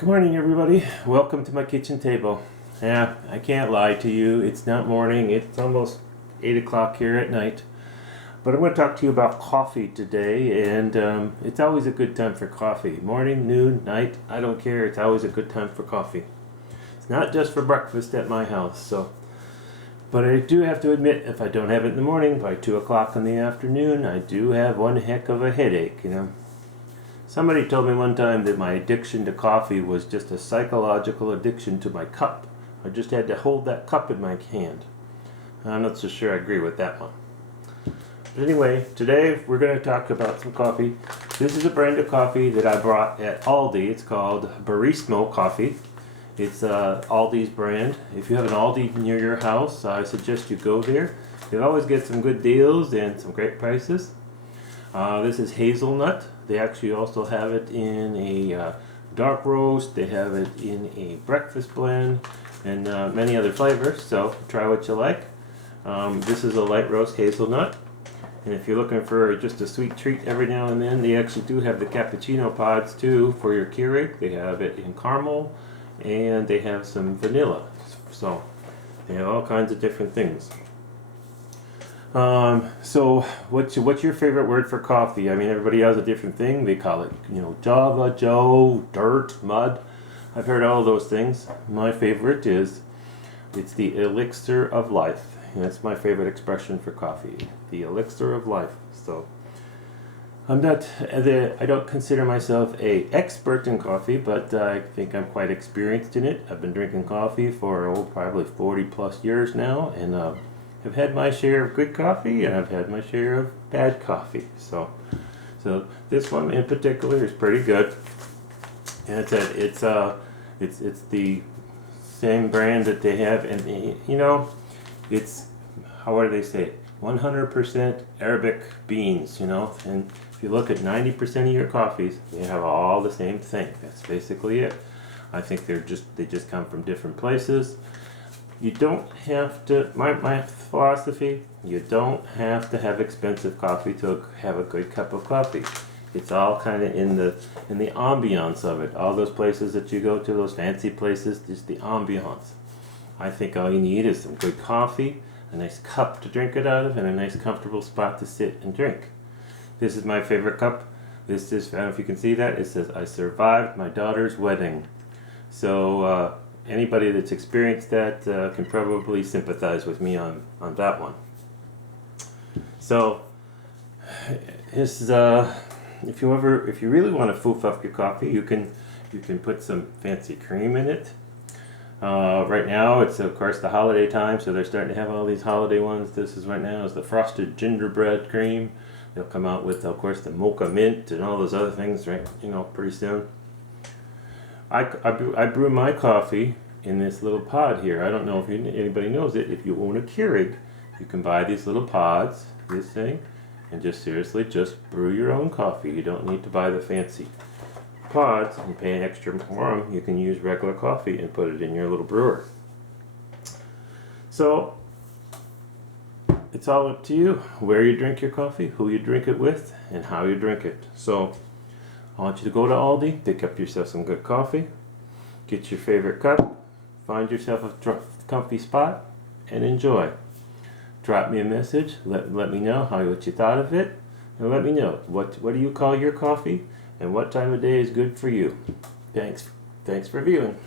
Good morning, everybody. Welcome to my kitchen table. Yeah, I can't lie to you. It's not morning. It's almost 8 o'clock here at night. But I'm going to talk to you about coffee today, and it's always a good time for coffee. Morning, noon, night, I don't care. It's always a good time for coffee. It's not just for breakfast at my house, But I do have to admit, if I don't have it in the morning, by 2 o'clock in the afternoon, I do have one heck of a headache. Somebody told me one time that my addiction to coffee was just a psychological addiction to my cup. I just had to hold that cup in my hand. I'm not so sure I agree with that one. But anyway, today we're going to talk about some coffee. This is a brand of coffee that I bought at Aldi. It's called Barismo Coffee. It's Aldi's brand. If you have an Aldi near your house, I suggest you go there. You'll always get some good deals and some great prices. This is hazelnut. They actually also have it in a dark roast. They have it in a breakfast blend and many other flavors. So try what you like. This is a light roast hazelnut. And if you're looking for just a sweet treat every now and then, they actually do have the cappuccino pods too for your Keurig. They have it in caramel and they have some vanilla. So they have all kinds of different things. So what's your favorite word for coffee? I mean, everybody has a different thing. They call it, Java, Joe, dirt, mud. I've heard all those things. My favorite is, it's the elixir of life. And that's my favorite expression for coffee, the elixir of life. So I don't consider myself an expert in coffee, but I think I'm quite experienced in it. I've been drinking coffee for probably 40 plus years now, and I've had my share of good coffee and I've had my share of bad coffee. So this one in particular is pretty good. And it's the same brand that they have, and it's, how do they say it? 100% Arabic beans, and if you look at 90% of your coffees, they have all the same thing. That's basically it. I think they just come from different places. You don't have to, my philosophy, you don't have to have expensive coffee to have a good cup of coffee. It's all kind of in the ambiance of it. All those places that you go to, those fancy places, just the ambiance. I think all you need is some good coffee, a nice cup to drink it out of, and a nice comfortable spot to sit and drink. This is my favorite cup. This is, I don't know if you can see that, it says, "I survived my daughter's wedding." So, anybody that's experienced that can probably sympathize with me on that one. So, this is, if you really want to foof up your coffee, you can put some fancy cream in it. Right now, it's of course the holiday time, so they're starting to have all these holiday ones. This is right now is the frosted gingerbread cream. They'll come out with, of course, the mocha mint and all those other things, right? Pretty soon. I brew my coffee in this little pod here. I don't know if anybody knows it. If you own a Keurig, you can buy these little pods, this thing, and just brew your own coffee. You don't need to buy the fancy pods and pay an extra for them. You can use regular coffee and put it in your little brewer. So it's all up to you where you drink your coffee, who you drink it with, and how you drink it. So I want you to go to Aldi, pick up yourself some good coffee, get your favorite cup, find yourself a comfy spot, and enjoy. Drop me a message, let me know what you thought of it, and let me know what do you call your coffee, and what time of day is good for you. Thanks for viewing.